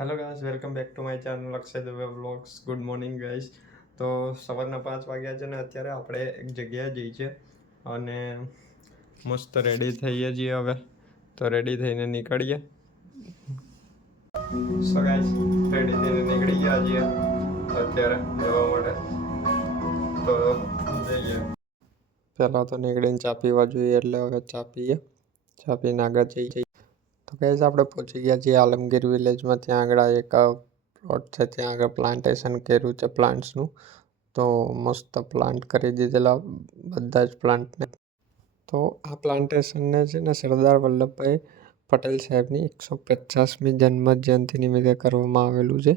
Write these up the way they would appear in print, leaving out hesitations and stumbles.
Hello guys, welcome back to my channel Akshay Dave vlogs. Good morning guys. તો સવારના 5 વાગ્યા છે ને અત્યારે આપણે એક જગ્યાએ જઈએ છીએ અને મસ્ત રેડી થઈએ છીએ હવે. તો રેડી થઈને નીકળીએ. સો ગાઈસ, રેડી થઈને નીકળી ગયા છીએ અત્યારે જવા માટે. તો જઈએ. પહેલાં તો નીકળીને ચા પીવા જોઈએ એટલે હવે ચા પીએ. ચા પીને આગળ જઈએ. તો ગાઈસ આપણે પહોંચી ગયા છીએ આલમગીર વિલેજમાં. ત્યાં આગળ એક પ્લોટ છે, ત્યાં આગળ પ્લાન્ટેશન કર્યું છે પ્લાન્ટ્સનું. તો મસ્ત પ્લાન્ટ કરી દીધેલા બધા જ પ્લાન્ટને. તો આ પ્લાન્ટેશનને છે ને સરદાર વલ્લભભાઈ પટેલ સાહેબની 150મી જન્મ જયંતિ નિમિત્તે કરવામાં આવેલું છે.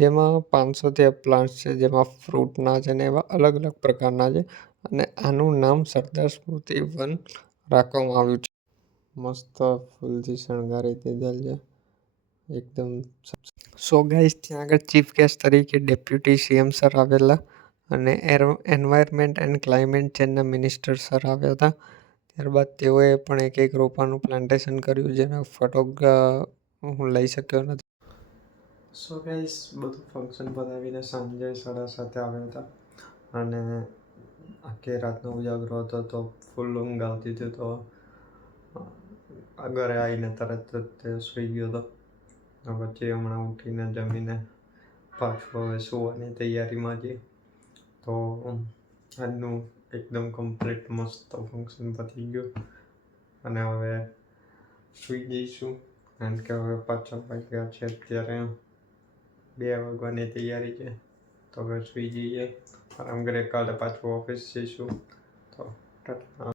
જેમાં 500થી પ્લાન્ટ્સ છે, જેમાં ફ્રૂટના છે ને એવા અલગ અલગ પ્રકારના છે. અને આનું નામ સરદાર સ્મૃતિ વન રાખવામાં આવ્યું છે. મસ્ત ફૂલથી શણગારી દીધેલ છે એકદમ. સો ગાઈસ, ત્યાં આગળ ચીફ ગેસ્ટ તરીકે ડેપ્યુટી સીએમ સર આવેલા અને એન્વાયરમેન્ટ એન્ડ ક્લાઇમેટ ચેન્જના મિનિસ્ટર સર આવ્યા હતા. ત્યારબાદ તેઓએ પણ એક રોપાનું પ્લાન્ટેશન કર્યું, જેનો ફોટો હું લઈ શક્યો નથી. સો ગાઈસ, બધું ફંક્શન પતાવીને સાંજે 7:30 આવ્યા હતા અને આખી રાતનો ઉજાગરો હતો. તો ફૂલ ઊંઘ આવતી હતી. તો ઘરે આવીને તરત જ તે સૂઈ ગયો હતો. પછી હમણાં ઉઠીને જમીને પાછું હવે સુવાની તૈયારીમાં છીએ. તો આજનું એકદમ કમ્પ્લીટ મસ્ત ફંક્શન પતી ગયું અને હવે સૂઈ જઈશું. કારણ કે હવે પાછા વાગ્યા છે અત્યારે 2 વાગવાની તૈયારી છે. તો હવે સૂઈ જઈએ, આરામ કરીએ. કાલે પાછું ઓફિસ જઈશું. તો ટાટા.